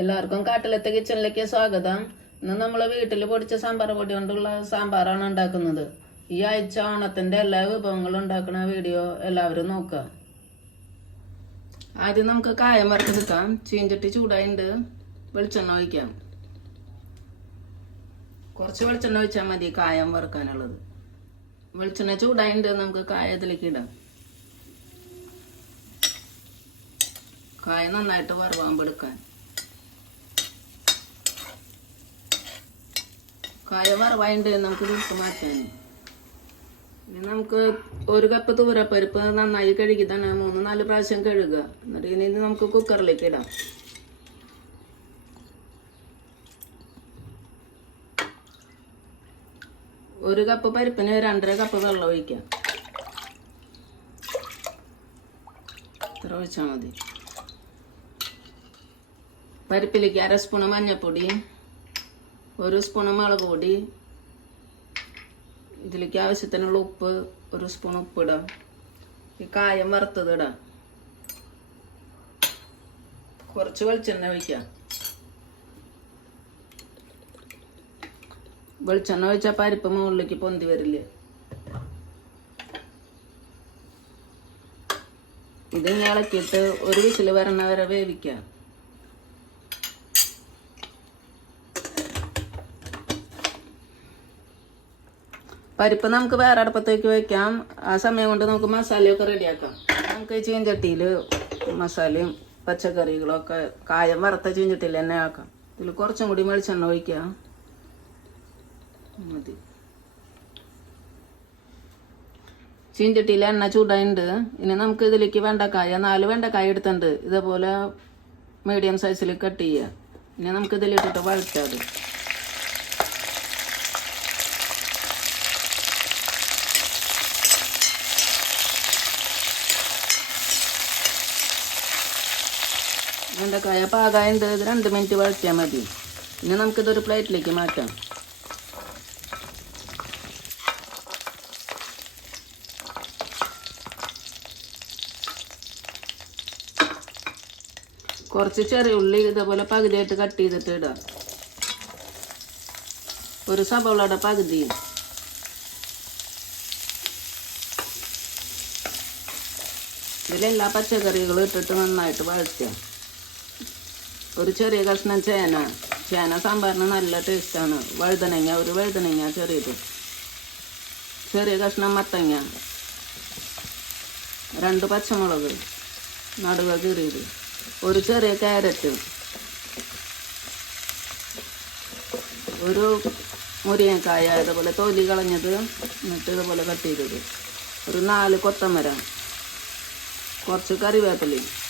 എല്ലാവർക്കും കാട്ടിലത്തെ കിച്ചണിലേക്ക് സ്വാഗതം. ഇന്ന് നമ്മൾ വീട്ടിൽ പൊടിച്ച സാമ്പാർ പൊടി കൊണ്ടുള്ള സാമ്പാറാണ് ഉണ്ടാക്കുന്നത്. ഈ ആഴ്ച ഓണത്തിന്റെ എല്ലാ വിഭവങ്ങളും ഉണ്ടാക്കുന്ന വീഡിയോ എല്ലാവരും നോക്കുക ആദ്യം നമുക്ക് കായം വറുത്തെടുക്കാം. ചീഞ്ചട്ടി ചൂടായിണ്ട്. വെളിച്ചെണ്ണ ഒഴിക്കാം. കുറച്ച് വെളിച്ചെണ്ണ ഒഴിച്ചാൽ മതി കായം വറുക്കാനുള്ളത്. വെളിച്ചെണ്ണ ചൂടായിണ്ട്. നമുക്ക് കായത്തിലേക്ക് ഇടാം. കായ നന്നായിട്ട് വറവാമ്പെടുക്കാൻ കായ വറവായിട്ട് നമുക്ക് എടുത്ത് മാറ്റാൻ. ഇനി നമുക്ക് ഒരു കപ്പ് തൂരപ്പരിപ്പ് നന്നായി കഴുകി തന്നെ മൂന്ന് നാല് പ്രാവശ്യം കഴുകുക. എന്നിട്ട് ഇനി നമുക്ക് കുക്കറിലേക്ക് ഇടാം. ഒരു കപ്പ് പരിപ്പിന് രണ്ടര കപ്പ് വെള്ളം ഒഴിക്കാം. ഇത്ര ഒഴിച്ചാൽ മതി. പരിപ്പിലേക്ക് അര സ്പൂണ് മഞ്ഞൾപ്പൊടി ഒരു സ്പൂണ് മുളക് പൊടി ഇതിലേക്ക് ആവശ്യത്തിനുള്ള ഉപ്പ് ഒരു സ്പൂൺ ഉപ്പ് ഉപ്പിടാം ഈ കായം വറുത്തത് ഇടാം. കുറച്ച് വെളിച്ചെണ്ണ ഒഴിക്കാം വെളിച്ചെണ്ണ ഒഴിച്ചാൽ പരിപ്പ് മുകളിലേക്ക് പൊന്തി വരില്ല? ഇത് ഇളക്കിയിട്ട് ഒരു വിസിൽ വരണ വരെ വേവിക്കാം. പരിപ്പ് നമുക്ക് വേറെ അടുപ്പത്തേക്ക് വെക്കാം. ആ സമയം കൊണ്ട് നമുക്ക് മസാലയൊക്കെ റെഡിയാക്കാം. നമുക്ക് ചീഞ്ചട്ടിയിൽ മസാലയും പച്ചക്കറികളൊക്കെ കായം വറുത്ത ചീഞ്ചട്ടിയിൽ തന്നെ ആക്കാം. ഇതിൽ കുറച്ചും കൂടി വെളിച്ചെണ്ണ ഒഴിക്കാം മതി. ചീഞ്ചട്ടിയിൽ എണ്ണ ചൂടായിട്ടുണ്ട് ഇനി നമുക്ക് ഇതിലേക്ക് വെണ്ടക്കായ നാല് വെണ്ടക്കായ എടുത്തിട്ടുണ്ട്. ഇതേപോലെ മീഡിയം സൈസിൽ കട്ട് ചെയ്യുക. ഇനി നമുക്ക് ഇതിലിട്ടിട്ട് വഴറ്റാം വെണ്ടക്കായ പാകായുണ്ട് ഇത് രണ്ട് മിനിറ്റ് വഴറ്റിയാൽ മതി. ഇനി നമുക്കിതൊരു പ്ലേറ്റിലേക്ക് മാറ്റാം. കുറച്ച് ചെറിയ ഉള്ളി ഇതേപോലെ പകുതിയായിട്ട് കട്ട് ചെയ്തിട്ട് ഇടാം. ഒരു സബോളയുടെ പകുതി. ഇതിലെല്ലാ പച്ചക്കറികളും ഇട്ടിട്ട് നന്നായിട്ട് വഴറ്റാം. ഒരു ചെറിയ കഷ്ണം ചേന. ചേന സാമ്പാറിന് നല്ല ടേസ്റ്റാണ് വഴുതനങ്ങ ഒരു വഴുതനങ്ങ ചെറിയത്. ചെറിയ കഷ്ണം മത്തങ്ങ. രണ്ട് പച്ചമുളക് നടുക കീറിയത്. ഒരു ചെറിയ ക്യാരറ്റ്. ഒരു മുരിങ്ങക്കായ ഇതുപോലെ തൊലി കളഞ്ഞത് എന്നിട്ട് ഇതുപോലെ കട്ട് ചെയ്തത്. ഒരു നാല് കൊത്തമരം. കുറച്ച് കറിവേപ്പിലയും.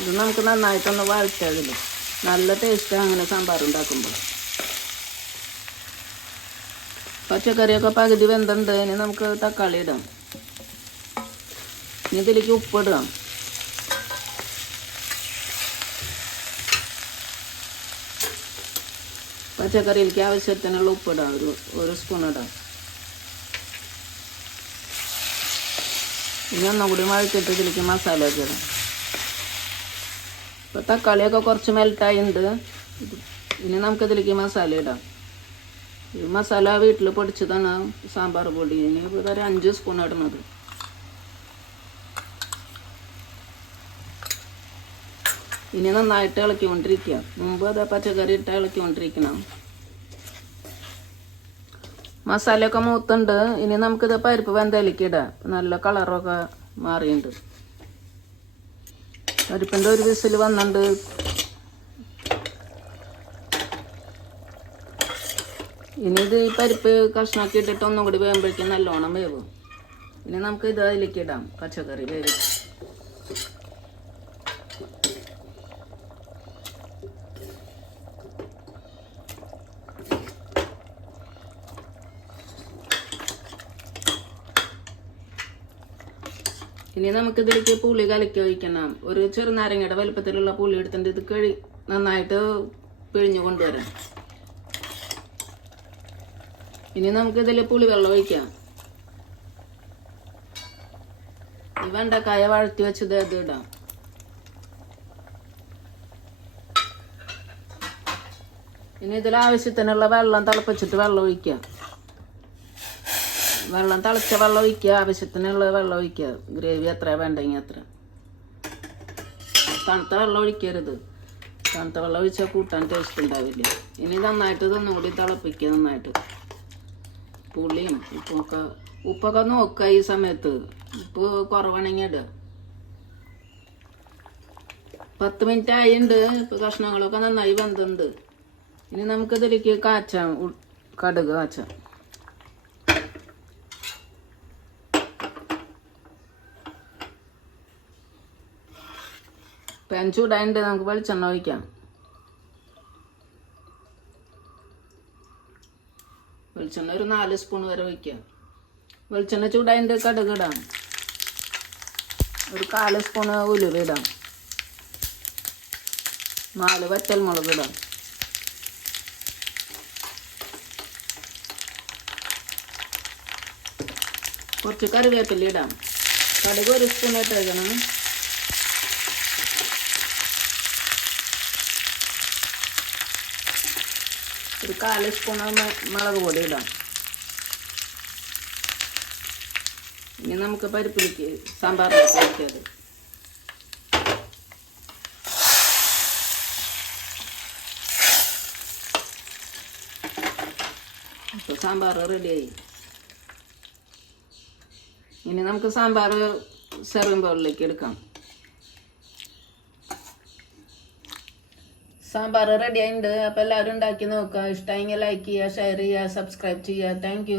ഇത് നമുക്ക് നന്നായിട്ടൊന്ന് വഴറ്റാതില്ല നല്ല ടേസ്റ്റ് അങ്ങനെ സാമ്പാർ ഉണ്ടാക്കുമ്പോൾ. പച്ചക്കറിയൊക്കെ പകുതി വെന്തുണ്ട് ഇനി നമുക്ക് തക്കാളി ഇടാം. ഇനി ഇതിലേക്ക് ഉപ്പിടാം പച്ചക്കറിയിലേക്ക് ആവശ്യത്തിനുള്ള ഉപ്പിടാം ഒരു ഒരു സ്പൂൺ ഇടാം. ഇനി ഒന്നും കൂടി വഴറ്റിട്ട് ഇതിലേക്ക് മസാല ഒക്കെ ഇടാം. ഇപ്പോൾ തക്കാളിയൊക്കെ കുറച്ച് മെൽട്ടായിട്ടുണ്ട് ഇനി നമുക്ക് നമുക്കിതിലേക്ക് മസാല ഇടാം. ഈ മസാല വീട്ടിൽ പൊടിച്ചതാണ് സാമ്പാർ പൊടി. ഇനി ഒരു അഞ്ച് സ്പൂൺ ഇടുന്നത്. ഇനി നന്നായിട്ട് ഇളക്കിക്കൊണ്ടിരിക്കുക. മുമ്പ് അത് പച്ചക്കറി ഇട്ട് ഇളക്കിക്കൊണ്ടിരിക്കണം. മസാലയൊക്കെ മൂത്തുണ്ട്. ഇനി നമുക്കിത് പരിപ്പ് വെന്തലിക്കിടാം നല്ല കളറൊക്കെ മാറിയിട്ടുണ്ട്. പരിപ്പിന്റെ ഒരു വിസിൽ വന്നിട്ടുണ്ട് ഇനി ഇത് ഈ പരിപ്പ് കഷ്ണാക്കി ഇട്ടിട്ട് ഒന്നും കൂടി വേകുമ്പോഴേക്കും നല്ലോണം വേവും. ഇനി നമുക്ക് ഇത് അതിലേക്ക് ഇടാം. പച്ചക്കറി വേവിച്ച്. ഇനി നമുക്ക് ഇതിലേക്ക് പുളി കലക്കി ഒഴിക്കണം. ഒരു ചെറുനാരങ്ങയുടെ വലുപ്പത്തിലുള്ള പുളി എടുത്തിട്ട് ഇത് കഴി നന്നായിട്ട് പിഴിഞ്ഞു കൊണ്ടുവരാം. ഇനി നമുക്ക് ഇതിൽ പുളി വെള്ളം ഒഴിക്കാം. ഈ വെണ്ടക്കായ വഴത്തി വെച്ചത് ഇത് ഇടാം. ഇനി ഇതിൽ ആവശ്യത്തിനുള്ള വെള്ളം തിളപ്പിച്ചിട്ട് വെള്ളം ഒഴിക്കുക വെള്ളം തിളച്ച വെള്ളം ഒഴിക്കുക. ആവശ്യത്തിനുള്ള വെള്ളം ഒഴിക്കുക. ഗ്രേവി എത്ര വേണ്ടെങ്കിൽ അത്ര. തണുത്ത വെള്ളം ഒഴിക്കരുത്. തണുത്ത വെള്ളം ഒഴിച്ചാൽ കൂട്ടാൻ ടേസ്റ്റ് ഉണ്ടാവില്ല. ഇനി നന്നായിട്ട് ഇതൊന്നും കൂടി തിളപ്പിക്കുക നന്നായിട്ട്. പുളിയും ഉപ്പൊക്കെ ഉപ്പൊക്കെ നോക്കുക ഈ സമയത്ത്. ഉപ്പ് കുറവാണെങ്കിൽ ഇടുക. പത്ത് മിനിറ്റ് ആയിണ്ട്. ഇപ്പൊ കഷ്ണങ്ങളൊക്കെ നന്നായി വെന്തുണ്ട്. ഇനി നമുക്കിതിലേക്ക് കാച്ച. കടുക് കാച്ചാം. പാൻ ചൂടായിട്ട് നമുക്ക് വെളിച്ചെണ്ണ ഒഴിക്കാം. വെളിച്ചെണ്ണ ഒരു നാല് സ്പൂൺ വരെ ഒഴിക്കാം. വെളിച്ചെണ്ണ ചൂടായിട്ട് കടുക് ഇടാം. ഒരു കാൽ സ്പൂൺ ഉലുവ ഇടാം. നാല് വറ്റൽമുളക് ഇടാം. കുറച്ച് കറിവേപ്പില ഇടാം. കടുക് ഒരു സ്പൂൺ ഇട്ടേക്കണം ഒരു കാൽ സ്പൂൺ മുളക് പൊടി ഇടാം. ഇനി നമുക്ക് പരിപ്പിലേക്ക് സാമ്പാറിലേക്ക് വയ്ക്കത് ഇപ്പോൾ സാമ്പാർ റെഡിയായി ഇനി നമുക്ക് സാമ്പാർ സെർവിങ് ബൗളിലേക്ക് എടുക്കാം. സാമ്പാർ റെഡി ആയിട്ടുണ്ട് അപ്പോൾ എല്ലാവരും ഉണ്ടാക്കി നോക്കുക. ഇഷ്ടമായെങ്കിൽ ലൈക്ക് ചെയ്യുക ഷെയർ ചെയ്യുക സബ്സ്ക്രൈബ് ചെയ്യുക. താങ്ക്